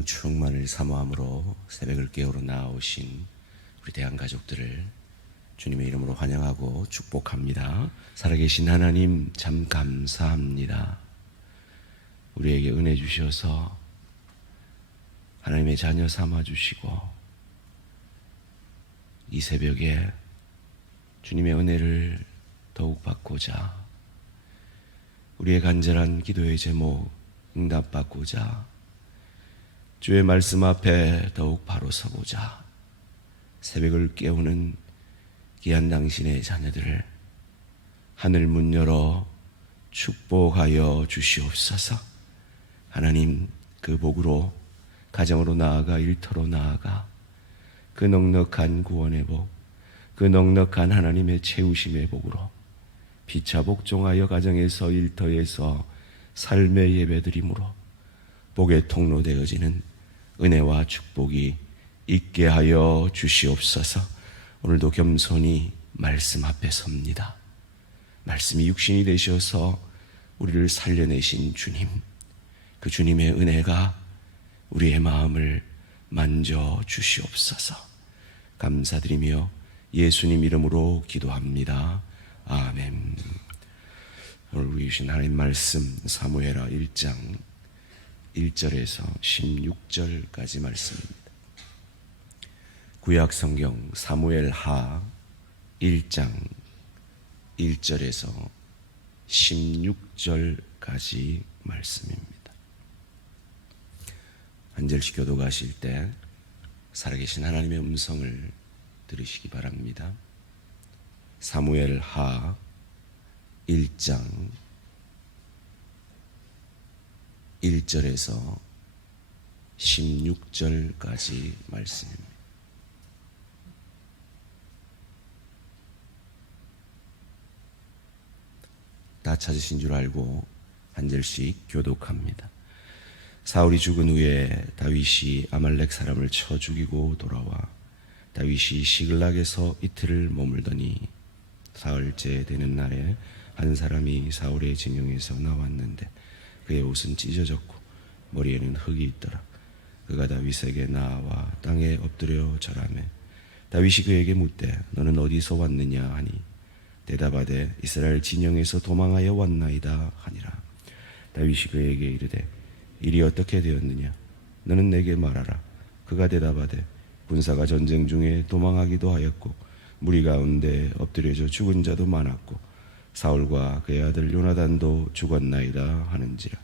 성령 충만을 사모함으로 새벽을 깨우러 나오신 우리 대한가족들을 주님의 이름으로 환영하고 축복합니다. 살아계신 하나님 참 감사합니다. 우리에게 은혜 주셔서 하나님의 자녀 삼아주시고 이 새벽에 주님의 은혜를 더욱 받고자, 우리의 간절한 기도의 제목 응답받고자 주의 말씀 앞에 더욱 바로 서고자 새벽을 깨우는 귀한 당신의 자녀들을 하늘 문 열어 축복하여 주시옵소서. 하나님, 그 복으로 가정으로 나아가 일터로 나아가 그 넉넉한 구원의 복, 그 넉넉한 하나님의 채우심의 복으로 피차 복종하여 가정에서 일터에서 삶의 예배드림으로 복의 통로 되어지는 은혜와 축복이 있게 하여 주시옵소서. 오늘도 겸손히 말씀 앞에 섭니다. 말씀이 육신이 되셔서 우리를 살려내신 주님, 그 주님의 은혜가 우리의 마음을 만져 주시옵소서. 감사드리며 예수님 이름으로 기도합니다. 아멘. 오늘 우리 주신 하나님 말씀 사무엘하 1장 1절에서 16절까지 말씀입니다. 구약 성경 사무엘하 1장 1절에서 16절까지 말씀입니다. 한 절씩 교독하실 때 살아계신 하나님의 음성을 들으시기 바랍니다. 사무엘하 1장 1절에서 16절까지 말씀입니다. 다 찾으신 줄 알고 한 절씩 교독합니다. 사울이 죽은 후에 다윗이 아말렉 사람을 쳐 죽이고 돌아와 다윗이 시글락에서 이틀을 머물더니 사흘째 되는 날에 한 사람이 사울의 진영에서 나왔는데 그의 옷은 찢어졌고 머리에는 흙이 있더라. 그가 다윗에게 나와 땅에 엎드려 절하매 다윗이 그에게 묻되 너는 어디서 왔느냐 하니 대답하되 이스라엘 진영에서 도망하여 왔나이다 하니라. 다윗이 그에게 이르되 일이 어떻게 되었느냐 너는 내게 말하라. 그가 대답하되 군사가 전쟁 중에 도망하기도 하였고 무리 가운데 엎드려져 죽은 자도 많았고 사울과 그의 아들 요나단도 죽었나이다 하는지라.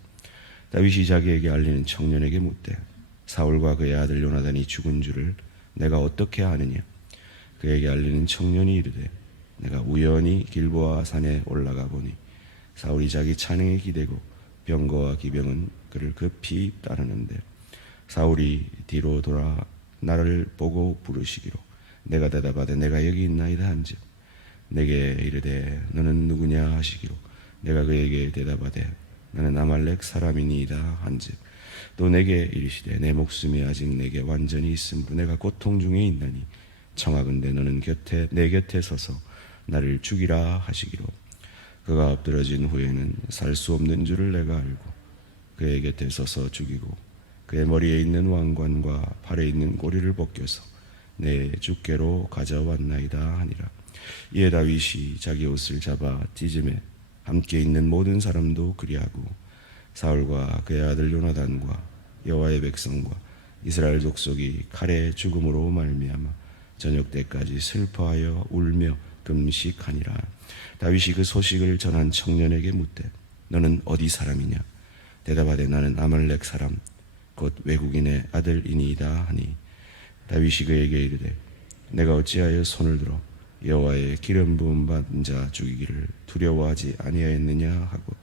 다윗이 자기에게 알리는 청년에게 묻되 사울과 그의 아들 요나단이 죽은 줄을 내가 어떻게 아느냐. 그에게 알리는 청년이 이르되 내가 우연히 길보아 산에 올라가 보니 사울이 자기 찬행에 기대고 병거와 기병은 그를 급히 따르는데 사울이 뒤로 돌아 나를 보고 부르시기로 내가 대답하되 내가 여기 있나이다 한즉 내게 이르되 너는 누구냐 하시기로 내가 그에게 대답하되 나는 아말렉 사람이니이다 한즉 또 내게 이르시되 내 목숨이 아직 내게 완전히 있으므로 내가 고통 중에 있나니 청하건대 너는 내 곁에 서서 나를 죽이라 하시기로 그가 엎드러진 후에는 살 수 없는 줄을 내가 알고 그의 곁에 서서 죽이고 그의 머리에 있는 왕관과 팔에 있는 고리를 벗겨서 내 주께로 가져왔나이다 하니라. 이에 다윗이 자기 옷을 잡아 찢음에 함께 있는 모든 사람도 그리하고 사울과 그의 아들 요나단과 여호와의 백성과 이스라엘 족속이 칼의 죽음으로 말미암아 저녁 때까지 슬퍼하여 울며 금식하니라. 다윗이 그 소식을 전한 청년에게 묻되 너는 어디 사람이냐. 대답하되 나는 아말렉 사람 곧 외국인의 아들이니이다 하니 다윗이 그에게 이르되 내가 어찌하여 손을 들어 여호와의 기름 부음 받은 자 죽이기를 두려워하지 아니하였느냐 하고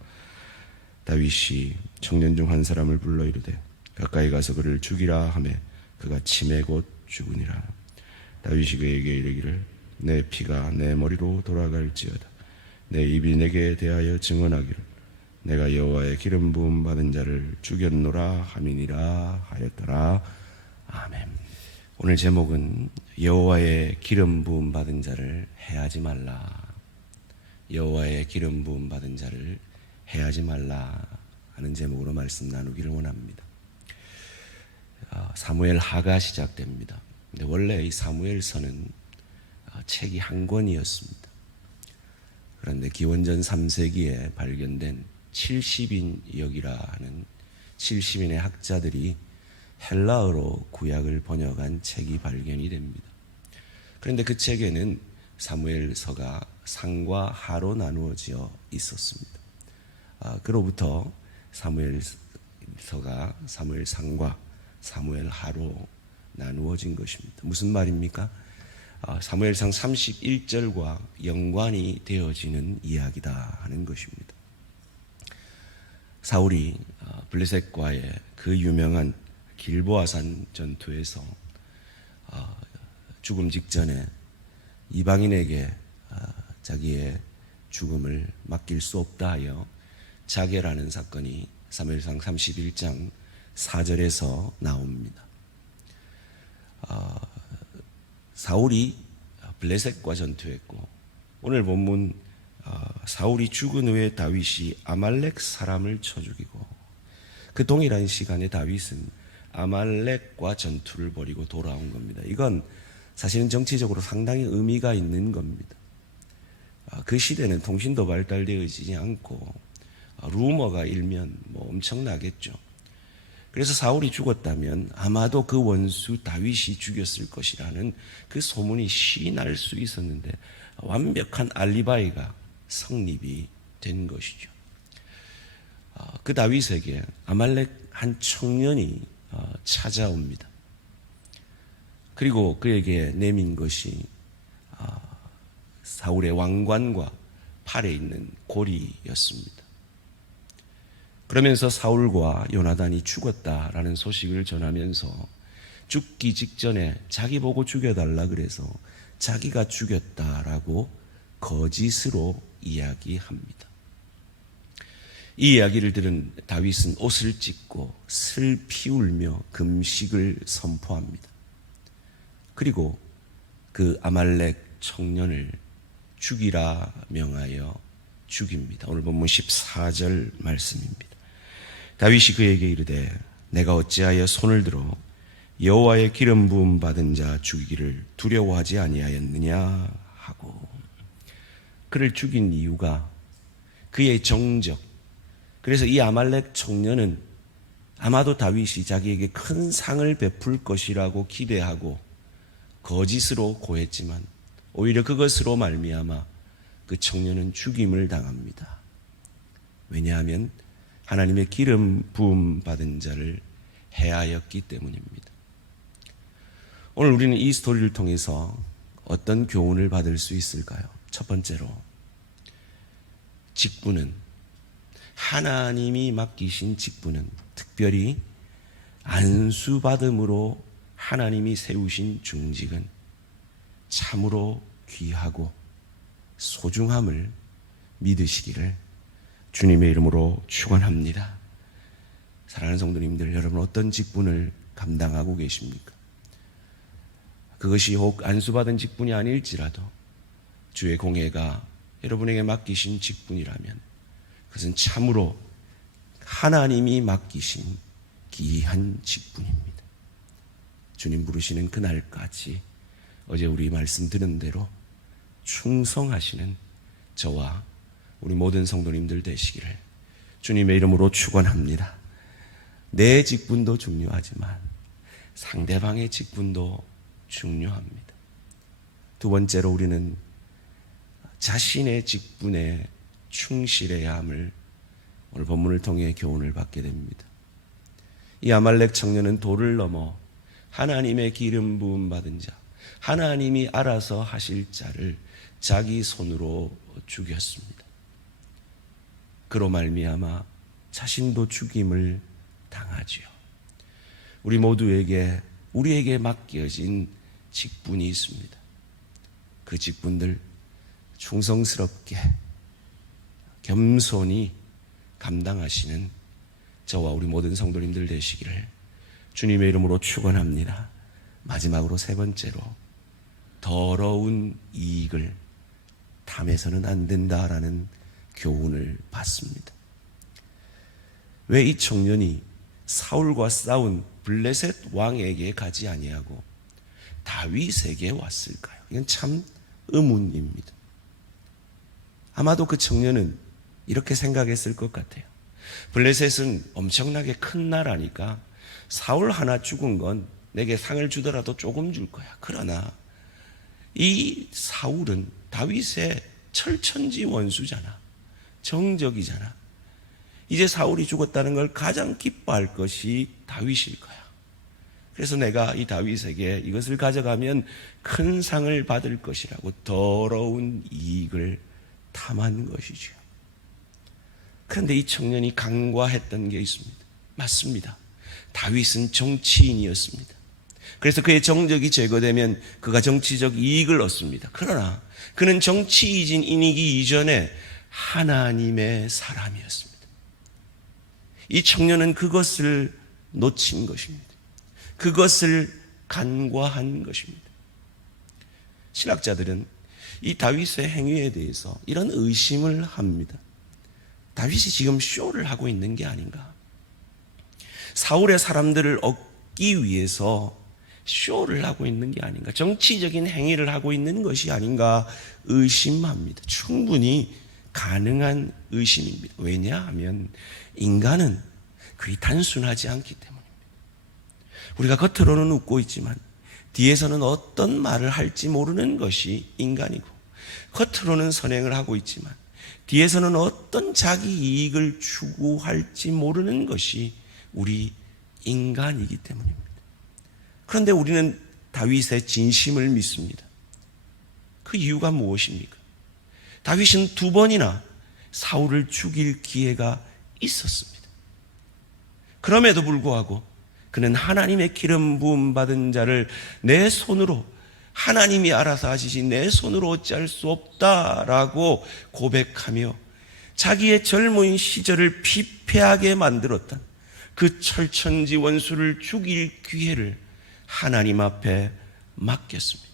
다윗이 청년 중 한 사람을 불러 이르되 가까이 가서 그를 죽이라 하매 그가 치매 곧 죽으니라. 다윗이 그에게 이르기를 내 피가 내 머리로 돌아갈지어다. 내 입이 내게 대하여 증언하기를 내가 여호와의 기름 부음 받은 자를 죽였노라 함이니라 하였더라. 아멘. 오늘 제목은 여호와의 기름 부음 받은 자를 해하지 말라. 여호와의 기름 부음 받은 자를 해하지 말라 하는 제목으로 말씀 나누기를 원합니다. 사무엘하가 시작됩니다. 근데 원래 이 사무엘서는 책이 한 권이었습니다. 그런데 기원전 3세기에 발견된 70인역이라는 70인의 학자들이 헬라어로 구약을 번역한 책이 발견이 됩니다. 그런데 그 책에는 사무엘서가 상과 하로 나누어져 있었습니다. 그로부터 사무엘서가 사무엘상과 사무엘하로 나누어진 것입니다. 무슨 말입니까? 사무엘상 31절과 연관이 되어지는 이야기다 하는 것입니다. 사울이 블레셋과의 그 유명한 길보아산 전투에서 죽음 직전에 이방인에게 자기의 죽음을 맡길 수 없다 하여 자결하는 사건이 사무엘상 31장 4절에서 나옵니다. 사울이 블레셋과 전투했고, 오늘 본문 사울이 죽은 후에 다윗이 아말렉 사람을 쳐 죽이고, 그 동일한 시간에 다윗은 아말렉과 전투를 벌이고 돌아온 겁니다. 이건 사실은 정치적으로 상당히 의미가 있는 겁니다. 그 시대는 통신도 발달되어지지 않고 루머가 일면 엄청나겠죠. 그래서 사울이 죽었다면 아마도 그 원수 다윗이 죽였을 것이라는 그 소문이 시날 수 있었는데 완벽한 알리바이가 성립이 된 것이죠. 그 다윗에게 아말렉 한 청년이 찾아옵니다. 그리고 그에게 내민 것이 사울의 왕관과 팔에 있는 고리였습니다. 그러면서 사울과 요나단이 죽었다라는 소식을 전하면서 죽기 직전에 자기 보고 죽여달라 그래서 자기가 죽였다라고 거짓으로 이야기합니다. 이 이야기를 들은 다윗은 옷을 찢고 슬피 울며 금식을 선포합니다. 그리고 그 아말렉 청년을 죽이라 명하여 죽입니다. 오늘 본문 14절 말씀입니다. 다윗이 그에게 이르되 내가 어찌하여 손을 들어 여호와의 기름 부음 받은 자 죽이기를 두려워하지 아니하였느냐 하고, 그를 죽인 이유가 그의 정적. 그래서 이 아말렉 청년은 아마도 다윗이 자기에게 큰 상을 베풀 것이라고 기대하고 거짓으로 고했지만 오히려 그것으로 말미암아 그 청년은 죽임을 당합니다. 왜냐하면 하나님의 기름 부음 받은 자를 해하였기 때문입니다. 오늘 우리는 이 스토리를 통해서 어떤 교훈을 받을 수 있을까요? 첫 번째로, 직분은, 하나님이 맡기신 직분은, 특별히 안수받음으로 하나님이 세우신 중직은 참으로 귀하고 소중함을 믿으시기를 주님의 이름으로 축원합니다. 사랑하는 성도님들, 여러분 어떤 직분을 감당하고 계십니까? 그것이 혹 안수받은 직분이 아닐지라도 주의 공예가 여러분에게 맡기신 직분이라면 그것은 참으로 하나님이 맡기신 귀한 직분입니다. 주님 부르시는 그날까지 어제 우리 말씀 들은 대로 충성하시는 저와 우리 모든 성도님들 되시기를 주님의 이름으로 축원합니다. 내 직분도 중요하지만 상대방의 직분도 중요합니다. 두 번째로, 우리는 자신의 직분에 충실해야 함을 오늘 본문을 통해 교훈을 받게 됩니다. 이 아말렉 청년은 도를 넘어 하나님의 기름 부음 받은 자, 하나님이 알아서 하실 자를 자기 손으로 죽였습니다. 그로 말미암아 자신도 죽임을 당하지요. 우리 모두에게 우리에게 맡겨진 직분이 있습니다. 그 직분들 충성스럽게 겸손히 감당하시는 저와 우리 모든 성도님들 되시기를 주님의 이름으로 축원합니다. 마지막으로 세 번째로, 더러운 이익을 탐해서는 안 된다라는 교훈을 받습니다. 왜 이 청년이 사울과 싸운 블레셋 왕에게 가지 아니하고 다윗에게 왔을까요? 이건 참 의문입니다. 아마도 그 청년은 이렇게 생각했을 것 같아요. 블레셋은 엄청나게 큰 나라니까 사울 하나 죽은 건 내게 상을 주더라도 조금 줄 거야. 그러나 이 사울은 다윗의 철천지 원수잖아. 정적이잖아. 이제 사울이 죽었다는 걸 가장 기뻐할 것이 다윗일 거야. 그래서 내가 이 다윗에게 이것을 가져가면 큰 상을 받을 것이라고 더러운 이익을 탐한 것이죠. 그런데 이 청년이 간과했던 게 있습니다. 맞습니다. 다윗은 정치인이었습니다. 그래서 그의 정적이 제거되면 그가 정치적 이익을 얻습니다. 그러나 그는 정치인이기 이전에 하나님의 사람이었습니다. 이 청년은 그것을 놓친 것입니다. 그것을 간과한 것입니다. 신학자들은 이 다윗의 행위에 대해서 이런 의심을 합니다. 다윗이 지금 쇼를 하고 있는 게 아닌가? 사울의 사람들을 얻기 위해서 쇼를 하고 있는 게 아닌가? 정치적인 행위를 하고 있는 것이 아닌가 의심합니다. 충분히 가능한 의심입니다. 왜냐하면 인간은 그리 단순하지 않기 때문입니다. 우리가 겉으로는 웃고 있지만 뒤에서는 어떤 말을 할지 모르는 것이 인간이고, 겉으로는 선행을 하고 있지만 뒤에서는 어떤 자기 이익을 추구할지 모르는 것이 우리 인간이기 때문입니다. 그런데 우리는 다윗의 진심을 믿습니다. 그 이유가 무엇입니까? 다윗은 2번이나 사울을 죽일 기회가 있었습니다. 그럼에도 불구하고 그는 하나님의 기름 부음 받은 자를 내 손으로, 하나님이 알아서 하시지 내 손으로 어찌할 수 없다라고 고백하며 자기의 젊은 시절을 피폐하게 만들었던 그 철천지 원수를 죽일 기회를 하나님 앞에 맡겼습니다.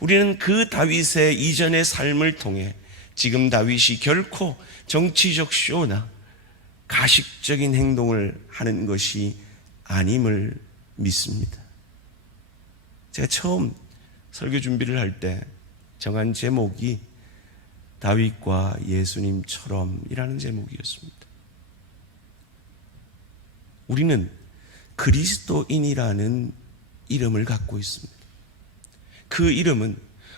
우리는 그 다윗의 이전의 삶을 통해 지금 다윗이 결코 정치적 쇼나 가식적인 행동을 하는 것이 아님을 믿습니다. 제가 처음 설교 준비를 할 때 정한 제목이 다윗과 예수님처럼이라는 제목이었습니다. 우리는 그리스도인이라는 이름을 갖고 있습니다. 그 이름은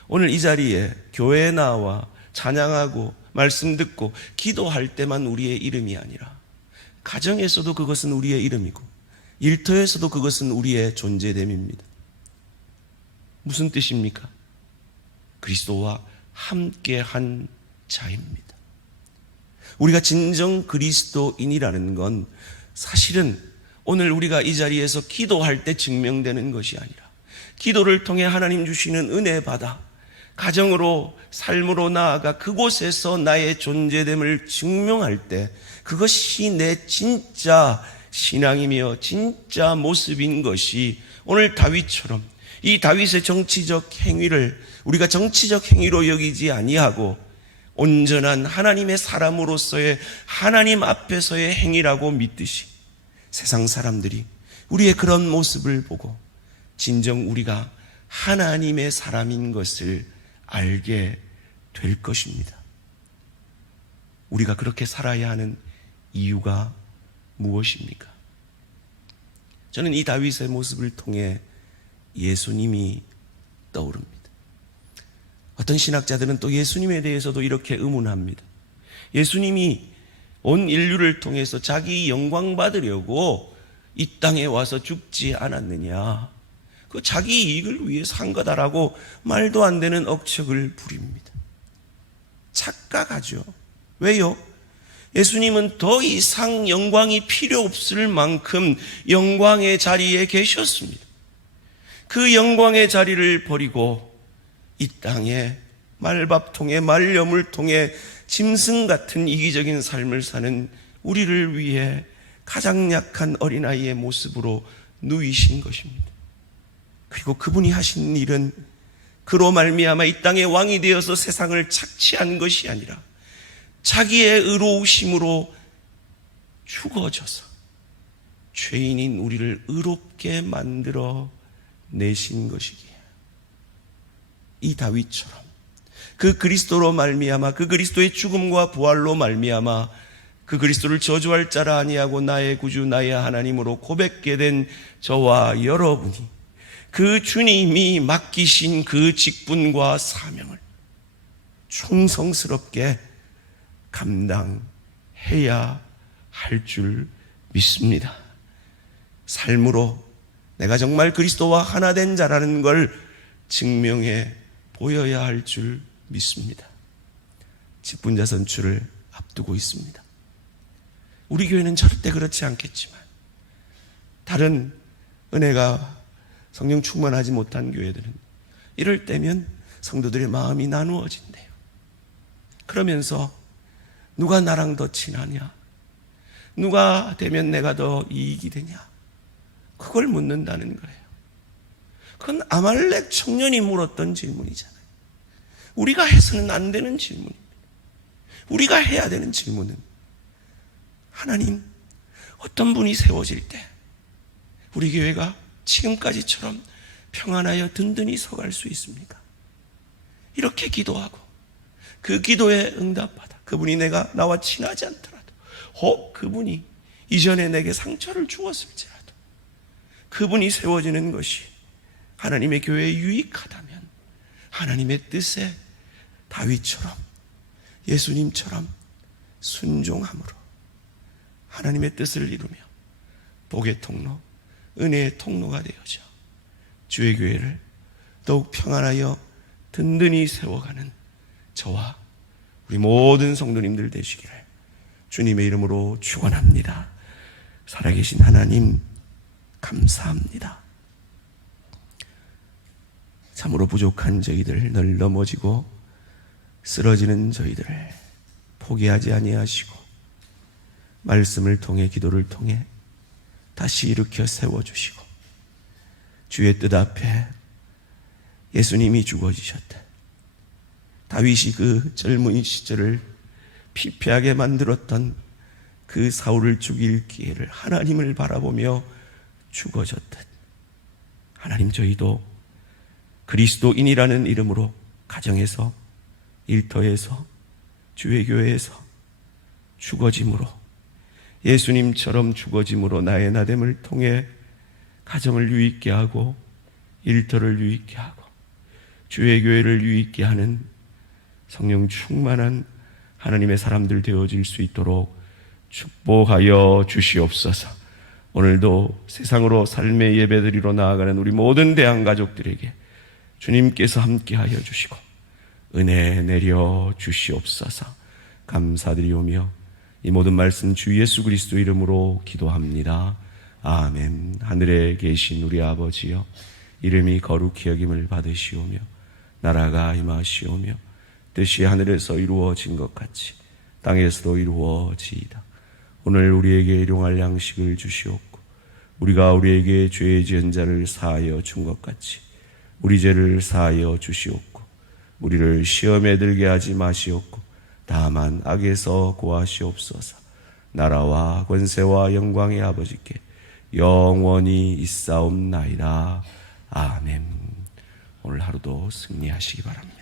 오늘 이 자리에 교회에 나와 찬양하고 말씀 듣고 기도할 때만 우리의 이름이 아니라 가정에서도 그것은 우리의 이름이고 일터에서도 그것은 우리의 존재됨입니다. 무슨 뜻입니까? 그리스도와 함께한 자입니다. 우리가 진정 그리스도인이라는 건 사실은 오늘 우리가 이 자리에서 기도할 때 증명되는 것이 아니라 기도를 통해 하나님 주시는 은혜 받아 가정으로 삶으로 나아가 그곳에서 나의 존재됨을 증명할 때 그것이 내 진짜 신앙이며 진짜 모습인 것이 오늘 다윗처럼 이 다윗의 정치적 행위를 우리가 정치적 행위로 여기지 아니하고 온전한 하나님의 사람으로서의 하나님 앞에서의 행위라고 믿듯이 세상 사람들이 우리의 그런 모습을 보고 진정 우리가 하나님의 사람인 것을 알게 될 것입니다. 우리가 그렇게 살아야 하는 이유가 무엇입니까? 저는 이 다윗의 모습을 통해 예수님이 떠오릅니다. 어떤 신학자들은 또 예수님에 대해서도 이렇게 의문합니다. 예수님이 온 인류를 통해서 자기 영광 받으려고 이 땅에 와서 죽지 않았느냐, 그 자기 이익을 위해서 한 거다라고 말도 안 되는 억측을 부립니다. 착각하죠. 왜요? 예수님은 더 이상 영광이 필요 없을 만큼 영광의 자리에 계셨습니다. 그 영광의 자리를 버리고 이 땅에 말밥통에 말려물 통에 짐승 같은 이기적인 삶을 사는 우리를 위해 가장 약한 어린아이의 모습으로 누이신 것입니다. 그리고 그분이 하신 일은 그로 말미암아 이 땅의 왕이 되어서 세상을 착취한 것이 아니라 죄인인 우리를 의롭게 만들어 내신 것이기에 이 다윗처럼 그 그리스도로 말미암아 그 그리스도의 죽음과 부활로 말미암아 그 그리스도를 저주할 자라 아니하고 나의 구주 나의 하나님으로 고백게 된 저와 여러분이 그 주님이 맡기신 그 직분과 사명을 충성스럽게 감당해야 할 줄 믿습니다. 삶으로 내가 정말 그리스도와 하나 된 자라는 걸 증명해 보여야 할 줄 믿습니다. 직분자 선출을 앞두고 있습니다. 우리 교회는 절대 그렇지 않겠지만 다른 은혜가 성령 충만하지 못한 교회들은 이럴 때면 성도들의 마음이 나누어진대요. 그러면서 누가 나랑 더 친하냐? 누가 되면 내가 더 이익이 되냐? 그걸 묻는다는 거예요. 그건 아말렉 청년이 물었던 질문이잖아요. 우리가 해서는 안 되는 질문입니다. 우리가 해야 되는 질문은 하나님, 어떤 분이 세워질 때 우리 교회가 지금까지처럼 평안하여 든든히 서갈 수 있습니까? 이렇게 기도하고 그 기도에 응답받아 그분이 나와 친하지 않더라도 혹 그분이 이전에 내게 상처를 주었을지라도 그분이 세워지는 것이 하나님의 교회에 유익하다면 하나님의 뜻에 다윗처럼 예수님처럼 순종함으로 하나님의 뜻을 이루며 복의 통로, 은혜의 통로가 되어져 주의 교회를 더욱 평안하여 든든히 세워가는 저와 우리 모든 성도님들 되시기를 주님의 이름으로 축원합니다. 살아계신 하나님 감사합니다. 참으로 부족한 저희들, 늘 넘어지고 쓰러지는 저희들을 포기하지 아니하시고 말씀을 통해 기도를 통해 다시 일으켜 세워주시고 주의 뜻 앞에 예수님이 죽어지셨다. 다윗이 그 젊은 시절을 피폐하게 만들었던 그 사울을 죽일 기회를 하나님을 바라보며 죽어졌듯 하나님, 저희도 그리스도인이라는 이름으로 가정에서, 일터에서, 주의 교회에서 죽어짐으로, 예수님처럼 죽어짐으로 나의 나됨을 통해 가정을 유익게 하고 일터를 유익게 하고 주의 교회를 유익게 하는 성령 충만한 하나님의 사람들 되어질 수 있도록 축복하여 주시옵소서. 오늘도 세상으로 삶의 예배드리러 나아가는 우리 모든 대한가족들에게 주님께서 함께하여 주시고 은혜 내려 주시옵소서. 감사드리오며 이 모든 말씀 주 예수 그리스도 이름으로 기도합니다. 아멘. 하늘에 계신 우리 아버지여, 이름이 거룩히 여김을 받으시오며 나라가 임하시오며 뜻이 하늘에서 이루어진 것 같이 땅에서도 이루어지이다. 오늘 우리에게 일용할 양식을 주시옵고 우리가 우리에게 죄 지은 자를 사하여 준 것 같이 우리 죄를 사하여 주시옵고 우리를 시험에 들게 하지 마시옵고 다만 악에서 구하시옵소서. 나라와 권세와 영광의 아버지께 영원히 있사옵나이다. 아멘. 오늘 하루도 승리하시기 바랍니다.